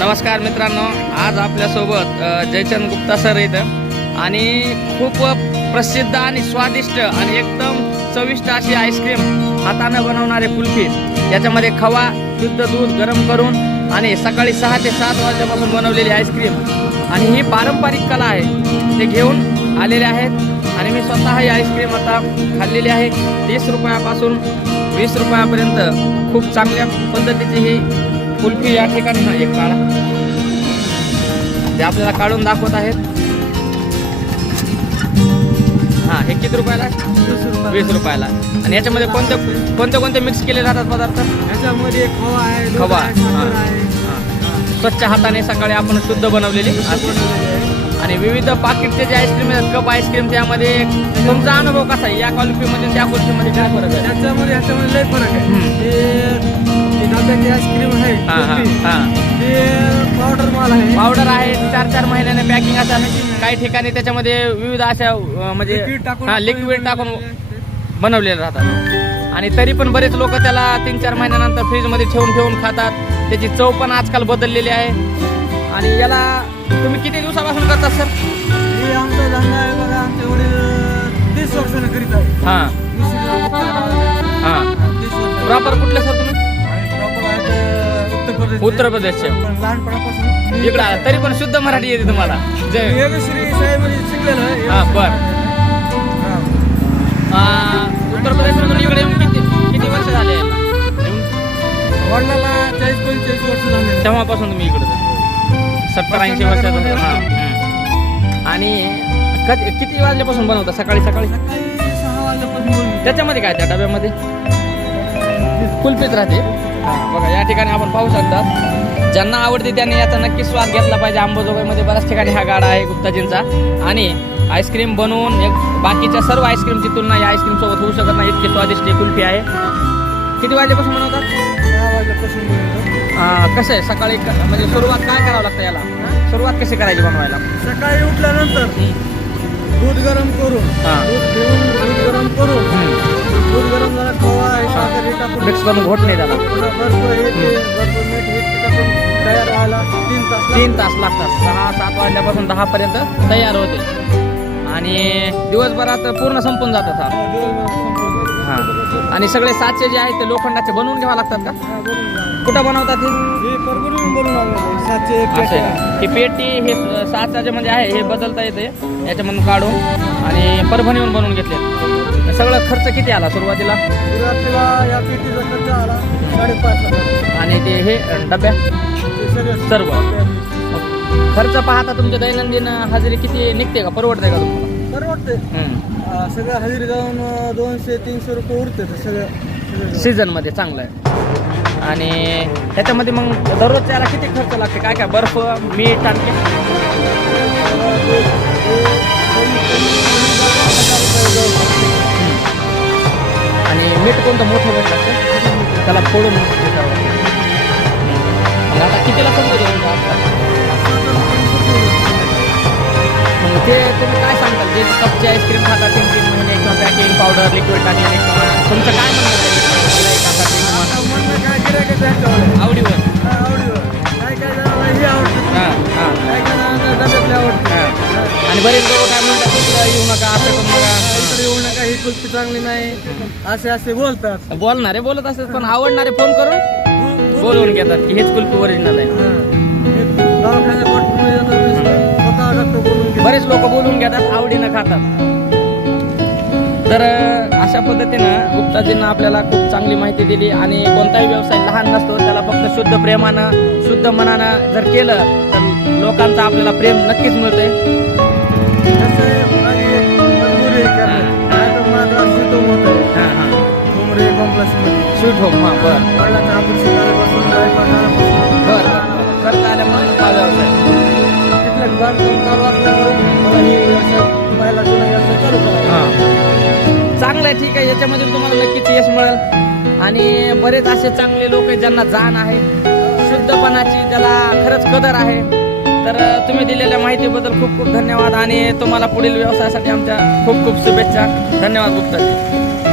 नमस्कार मित्रांनो आज आपल्यासोबत जयचंद गुप्ता सर इथं. आणि खूप प्रसिद्ध आणि स्वादिष्ट आणि एकदम चविष्ट अशी आईस्क्रीम हातानं बनवणारे कुल्फी याच्यामध्ये खवा शुद्ध दूध गरम करून आणि सकाळी सहा ते सात वाजल्यापासून बनवलेली आईस्क्रीम. आणि ही पारंपरिक कला आहे. ते घेऊन आलेले आहेत. आणि मी स्वतः ही आईस्क्रीम आता खाल्लेली आहे. तीस रुपयापासून वीस रुपयापर्यंत खूप चांगल्या पद्धतीची ही कुल्फी या ठिकाणी हा एक काढा. ते आपल्याला काढून दाखवत आहेत. हा हे किती रुपयाला आहे? वीस रुपयाला आणि याच्यामध्ये कोणते कोणते कोणते मिक्स केले जातात पदार्थ? याच्यामध्ये खवा आहे खवा. स्वच्छ हाताने सकाळी आपण शुद्ध बनवलेली. आणि विविध पाकिटचे जे आईस्क्रीम आहेत कप आईस्क्रीम त्यामध्ये तुमचा अनुभव कसा आहे? या क्वालिटीमध्ये त्या क्वालिटीमध्ये काय फरक आहे? त्याच्यामध्ये याच्यामध्ये लय फरक आहे. ते ते डब्याची आईस्क्रीम आहे हा हा कुल्फी, हा. ते पावडर माल आहे. पावडर आहे चार चार महिन्याने पॅकिंग असतात काही ठिकाणी त्याच्यामध्ये विविध अशा अं, म्हणजे लिक्विड टाकून हा लिक्विड टाकून बनवलेले राहतात. आणि तरी पण बरेच लोक त्याला तीन चार महिन्यानंतर फ्रीजमध्ये ठेवून ठेवून खातात. त्याची चव पण आजकाल बदललेली आहे. आणि याला तुम्ही किती दिवसापासून करतात सर? हे आमचा धंदा आहे बघा आमच्या वडील तीस वर्षानं करीत आहे हां. हां. तीस वर्ष प्रॉपर कुठले सर? प्रदेश उत्तर प्रदेशचे पण लहानपणापासून. इकडं आला. तरी पण शुद्ध मराठी येते तुम्हाला. जय शिकलेलं आहे. हा, बर. हा. उत्तर प्रदेशमधून इकडे येऊन किती किती वर्ष झाले? यायला? येऊन वडिलाला चाळीस पंचेचाळीस वर्ष झाले. तेव्हापासून तुम्ही इकडे सत्तर ऐंशी वर्षाचं हां हं. आणि कधी किती वाजल्यापासून बनवता? सकाळी सकाळी? सकाळी सहा वाजल्यापासून बोलू. त्याच्यामध्ये काय त्या डब्यामध्ये? कुल्फीत राहते. बघा या ठिकाणी आपण पाहू शकता ज्यांना आवडते त्यांनी याचा नक्की स्वाद घेतला पाहिजे अंबाजोगाईमध्ये बऱ्याच ठिकाणी हा गाडा आहे गुप्ताजींचा. आणि आईस्क्रीम बनवून एक बाकीच्या सर्व आईस्क्रीमची तुलना या आईस्क्रीम सोबत होऊ शकत नाही. इतकी स्वादिष्ट ही कुल्फी आहे. किती वाजल्यापासून बनवतात? कसं आहे? सकाळी म्हणजे सुरुवात काय करावं लागतं याला? सुरुवात कशी करायची बनवायला? सकाळी उठल्यानंतर दूध गरम करून. दूध घेऊन दूध गरम करून झाला आहे मिक्स करून घोट नाही पुन्हा हे ते मीठ हे तयार व्हायला तीन तास तीन तास लागतात. सहा सात वाजल्यापासून दहा पर्यंत तयार होते आणि दिवसभरात पूर्ण संपून जातात हा हा. आणि सगळे साचे जे आहेत ते लोखंडाचे बनवून घ्यावे लागतात का? कुठं बनवतात हे? हे असं. ही पेटी हे स- साचा जे म्हणजे आहे हे बदलता येते. याच्यामधून काढून आणि परभणीहून बनवून घेतले सगळं खर्च किती आला सुरुवातीला सुरुवातीला या पेटीचा खर्च आला साडेपाच हजार आणि ते हे डब्या ते सगळं सर्व. खर्च पाहता तुमच्या दैनंदिन हजेरी किती निघते का परवडते का तुम्हाला परवडते हम्म. अं, सगळं हजेरी जाऊन अं, दोनशे तीनशे रुपये उरते ते सगळं सगळं सीझनमध्ये चांगलं आहे आणि त्याच्यामध्ये मग दररोजच्या याला किती खर्च लागते काय काय बर्फ मीठ आणखी कोणतं मोठं मीठ लागतं त्याला फोडून हे करावं लागतं. मग आता कितीला समजा मग ते तुम्ही काय सांगताल जे कपचे आईस्क्रीम खातात तीन तीन महिने किंवा पॅकिंग पावडर लिक्विड टाकलेले किंवा तुमचं काय म्हणणं. आवडीवर. आवडीवर. काय काय जणांना आवडतं? हां हां. काय काय जणांना डब्यातले आवडतं? आणि बरेच येऊ नका असं करू नका. इकडे येऊ नका ही कुल्फी चांगली नाही. असे असे बोलतात. बोलणारे बोलत असतात पण आवडणारे फोन करून बोलवून घेतात की हेच कुल्फी ओरिजिनल आहे. दवाखान्यात डॉक्टरमध्ये जातात, स्वतः डॉक्टर बोलून घेतात. बरेच लोक बोलून घेतात आवडीनं खातात. तर अं, अशा पद्धतीनं गुप्ताजींना आपल्याला खूप चांगली माहिती दिली आणि कोणताही व्यवसाय लहान नसतो त्याला फक्त शुद्ध प्रेमानं शुद्ध मनानं जर केलं तर लोकांचं आपल्याला प्रेम नक्कीच मिळतंय. आहे, माझी एक मजबुरी आहे करण्याची. नाहीतर माझा शितो होत आहे. हां हां कॉम्प्लेक्समध्ये. होम हां बरं वडिलांचं ऑपरेशन झाल्यापासून, बायको झाल्यापासून. बरं बरं खर्च आल्यामुळे हा व्यवसाय तिथलं बांधकाम चालू असल्यामुळे मला हे व्यवसाय पहिला जुना व्यवसाय चालू करावा. हां चांगलं आहे ठीक आहे याच्यामध्ये तुम्हाला नक्कीच यश मिळेल आणि बरेच असे चांगले लोक आहेत ज्यांना जाण आहे शुद्धपणाची ज्याला खरंच कदर आहे तर तुम्ही दिलेल्या माहितीबद्दल खूप खूप धन्यवाद आणि तुम्हाला पुढील व्यवसायासाठी आमच्या खूप खूप शुभेच्छा. धन्यवाद गुप्ताजी